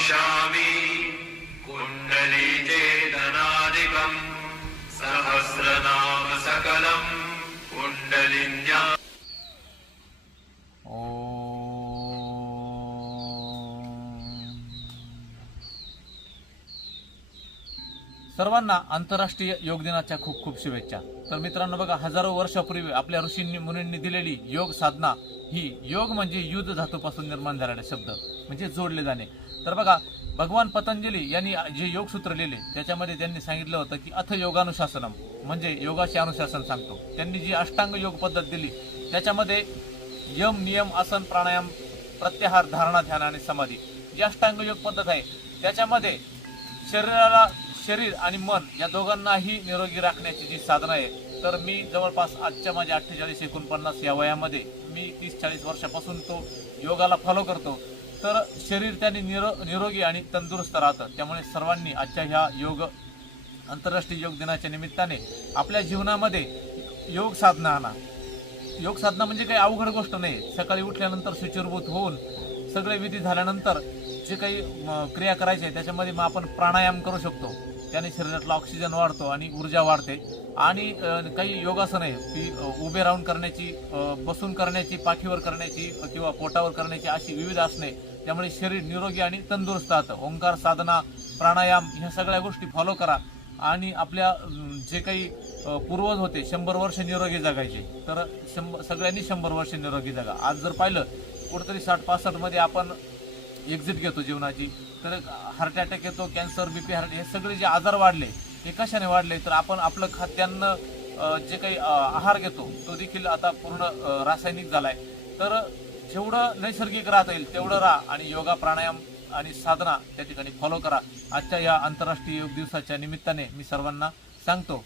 वक्ष्यामि कुण्डलीते धनादिकं सहस्रनाम सकलं कुण्डलिन्या। सर्वांना आंतरराष्ट्रीय योग दिनाच्या खूप खूप शुभेच्छा। तर मित्रांनो बघा, हजारो वर्षापूर्वी आपल्या ऋषींनी मुनींनी दिलेली योग साधना ही योग म्हणजे युद्ध धातूपासून निर्माण झालेला शब्द म्हणजे जोडले जाणे। तर बघा, भगवान पतंजली यांनी जे योगसूत्र लिहिले त्याच्यामध्ये त्यांनी सांगितलं होतं की अथ योगानुशासनम म्हणजे योगाचे अनुशासन सांगतो। त्यांनी जी अष्टांग योग पद्धत दिली त्याच्यामध्ये यम नियम आसन प्राणायाम प्रत्याहार धारणा ध्यान आणि समाधी जी अष्टांग योग पद्धत आहे त्याच्यामध्ये शरीर आणि मन या दोघांनाही निरोगी राखण्याची जी साधना आहे। तर मी जवळपास आजच्या माझ्या 48-49 या वयामध्ये मी 30-40 वर्षापासून तो योगाला फॉलो करतो। तर शरीर त्याने निरोगी आणि तंदुरुस्त राहतं। त्यामुळे सर्वांनी आजच्या ह्या आंतरराष्ट्रीय योग दिनाच्या निमित्ताने आपल्या जीवनामध्ये योग साधना आणा। योग साधना म्हणजे काही अवघड गोष्ट नाही। सकाळी उठल्यानंतर शुचिर्भूत होऊन सगळे विधी झाल्यानंतर जे काही क्रिया करायची आहे त्याच्यामध्ये मग आपण प्राणायाम करू शकतो। त्याने शरीरातला ऑक्सिजन वाढतो आणि ऊर्जा वाढते। आणि काही योगासन आहे की उभे राहून करण्याची, बसून करण्याची, पाठीवर करण्याची किंवा पोटावर करण्याची अशी विविध आसने, त्यामुळे शरीर निरोगी आणि तंदुरुस्त राहतं। ओंकार साधना प्राणायाम ह्या सगळ्या गोष्टी फॉलो करा आणि आपल्या जे काही पूर्वज होते 100 वर्ष निरोगी जगायचे तर सगळ्यांनी 100 वर्ष निरोगी जगा। आज जर पाहिलं कुठेतरी 60-65 मध्ये आपण एक्झिट घेतो जीवनाची, तर हार्ट अटॅक येतो, कॅन्सर, बीपी, हार्ट हे सगळे जे आजार वाढले हे कशाने वाढले तर आपण आपलं खाद्यान्न जे काही आहार घेतो तो देखील आता पूर्ण रासायनिक झालाय। तर जेवढं नैसर्गिक राहता येईल तेवढं राहा आणि योगा प्राणायाम आणि साधना त्या ठिकाणी फॉलो करा। आजच्या या आंतरराष्ट्रीय योग दिवसाच्या निमित्ताने मी सर्वांना सांगतो